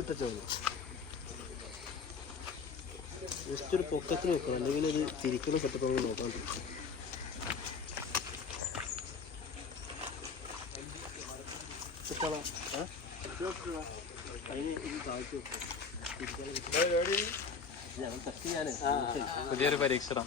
ഇട്ടാ ജസ്റ്റ് ഒരു പൊക്കത്തിൽ വെക്കണം. അല്ലെങ്കിൽ ഒരു തിരിക്കുന്ന സെറ്റപ്പ് നമുക്ക് നോക്കാൻ. പുതിയൊരു പരീക്ഷണം.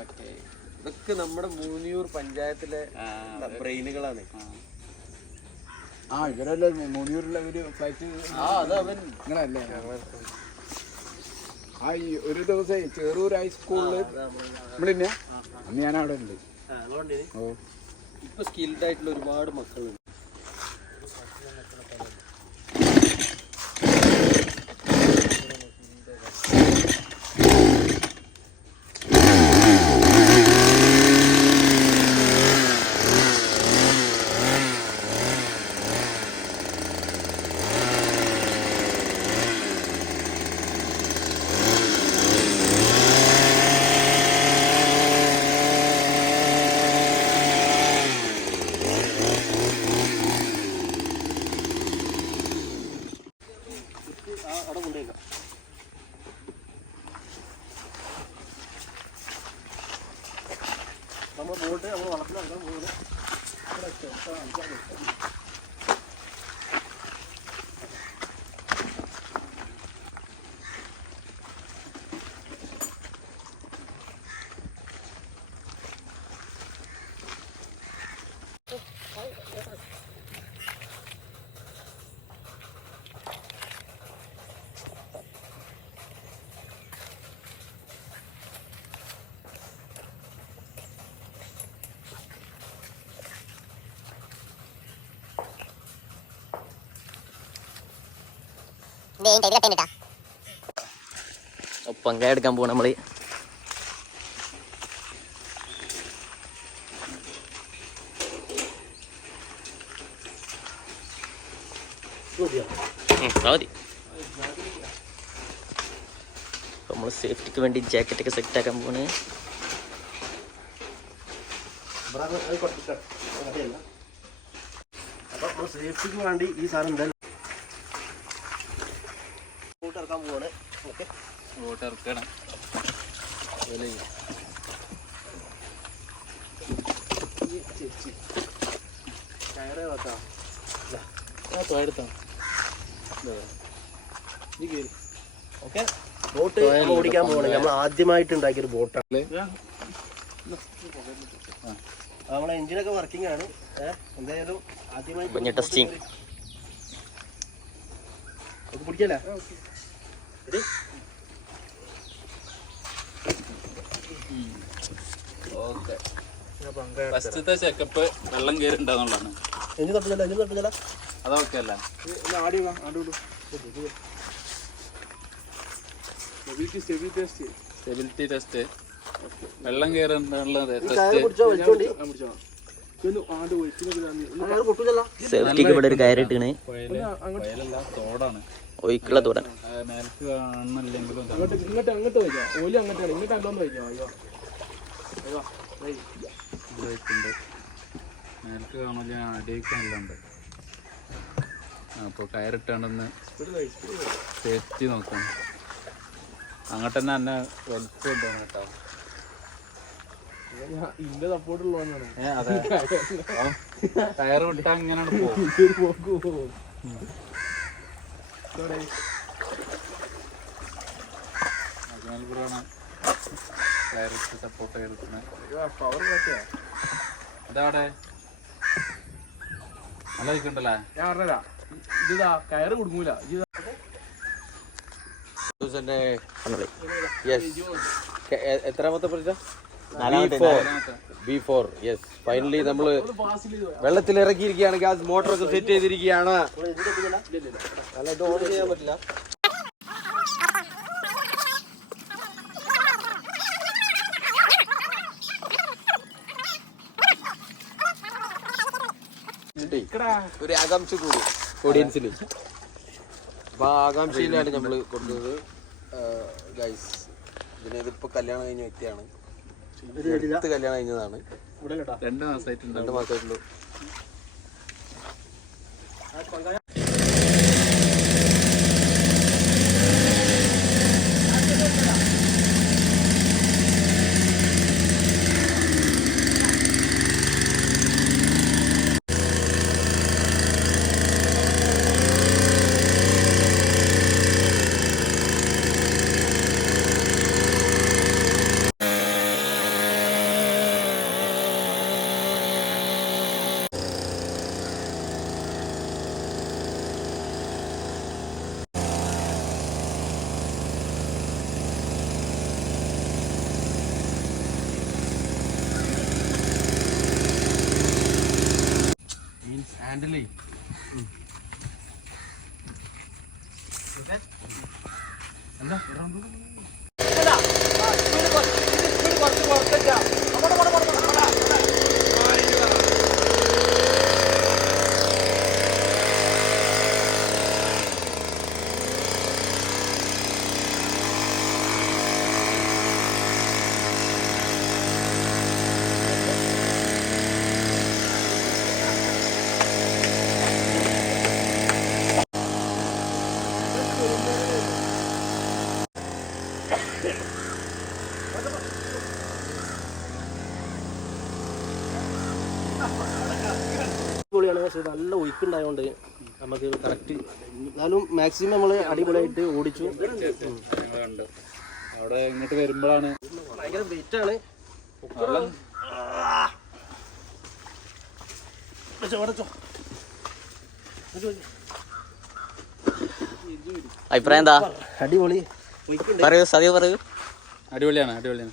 ഓക്കെ ഇതൊക്കെ നമ്മുടെ മൂന്നിയൂർ പഞ്ചായത്തിലെ ബ്രെയിനുകളാണ്. ആ. ഇവരല്ലേ മൂന്നിയൂരിലെ ഒരു ഫ്ലൈറ്റ്? ആ അത് അവൻ. നിങ്ങളല്ലേ? ആ ഈ ഒരു ദിവസം ചെറൂർ ഹൈസ്കൂളിൽ നമ്മളിന്നെ അന്ന് ഞാൻ അവിടെ. ഉണ്ട്. ഓ. ഇപ്പൊ സ്കിൽഡ് ആയിട്ടുള്ള ഒരുപാട് മക്കളുണ്ട്. അവിടെ കൊണ്ടേക്കാം നമ്മൾ ബോട്ട് നമ്മൾ വളത്തിലിറങ്ങാൻ പോകുന്നത് പങ്കായ എടുക്കാൻ പോകണം നമ്മൾ മതി. നമ്മൾ സേഫ്റ്റിക്ക് വേണ്ടി ജാക്കറ്റ് ഒക്കെ സെറ്റ് ആക്കാൻ പോണേ അപ്പൊ നമ്മൾ സേഫ്റ്റിക്ക് വേണ്ടി ഈ സാധനം എന്തായാലും ഓക്കെ വോട്ട് ഇറക്കണം കയറേ. വെക്കാം ഓക്കെ? ബോട്ട് ഓടിക്കാൻ പോകണം. നമ്മൾ ആദ്യമായിട്ട് ഉണ്ടാക്കിയൊരു ബോട്ടാണ്. നമ്മളെ എഞ്ചിനൊക്കെ വർക്കിംഗ് ആണ്. എന്തായാലും ആദ്യമായിട്ട് ടെസ്റ്റിംഗ് പിടിക്കല്ലേ ഇത് ഓക്കെ ഫസ്റ്റത്തെ ചെക്കപ്പ് വെള്ളം കയറി ഉണ്ടാന്നുള്ളതാണ് എഞ്ചിൻ തട്ടുന്നില്ല എഞ്ചിൻ തട്ടുന്നില്ല അതൊക്കെ അല്ല. ആടി ആടി വിടും. സ്റ്റെബിലിറ്റി ടെസ്റ്റ് വെള്ളം കയറുന്നുള്ള സേഫ്റ്റിക്ക് ഇവിടെ ഒരു കയറി ഇട്ടാണ് വയലല്ല തോടാണ്. ഒഴുക്കുള്ള കാണുന്നില്ലെങ്കിലും ഇതാണ്. അങ്ങോട്ട് ഇങ്ങോട്ട് അങ്ങോട്ട് വയ്ക്കാം നേരത്തെ കാണില്ല അടിയൊക്കെ നല്ല ഉണ്ട് അപ്പോൾ കയറിട്ടാണെന്ന് സേഫ്റ്റി നോക്കാം അങ്ങോട്ട് തന്നെ എന്നെ ഉണ്ടോന്ന് കേട്ടോ. ഇന്റെ സപ്പോർട്ട് ഉള്ളതാണ് കയറ് വിട്ടാ അങ്ങനെയാണ് പോകും കയറിട്ട് സപ്പോർട്ട് ചെയ്തിരിക്കുന്നത് ഇതാടെ നല്ല നിൽക്കണ്ടല്ലേ ഞാൻ പറഞ്ഞതാ. ഇതാ കയറ് കുടുങ്ങൂല. യെസ് എത്രാമത്തെ പരിചയം ബി ഫോർ യെസ് ഫൈനലി നമ്മൾ വെള്ളത്തിൽ ഇറക്കിയിരിക്കുകയാണ് ഗ്യാസ് മോട്ടറൊക്കെ സെറ്റ് ചെയ്തിരിക്കുകയാണ്. അല്ല ഇത് ഓൺ ചെയ്യാൻ പറ്റില്ല. ഒരു ആകാംക്ഷ കൂടും ഓഡിയൻസിന് അപ്പൊ ആകാംക്ഷയിലാണ് നമ്മൾ കൊടുത്തത്. ഗൈസ് ഇതിന് ഇതിപ്പോ കല്യാണം കഴിഞ്ഞ വ്യക്തിയാണ്. അടുത്ത് കല്യാണം കഴിഞ്ഞതാണ്. രണ്ട് മാസമായിട്ടുണ്ട് രണ്ട് മാസമായിട്ടുള്ളൂ ഹാൻഡിലേ അടിപൊളിയാണ്. പക്ഷെ നല്ല ഒഴുക്കുണ്ടായതുകൊണ്ട് നമുക്ക് കറക്റ്റ് എന്നാലും മാക്സിമം നമ്മൾ അടിപൊളിയായിട്ട് ഓടിച്ചു. അവിടെ ഇങ്ങോട്ട് വരുമ്പോഴാണ്. ഭയങ്കര വെയിറ്റ് ആണ്. അഭിപ്രായം എന്താ? അടിപൊളി. പറയൂ സതി പറയൂ. അടിപൊളിയാണ് അടിപൊളിയാണ്.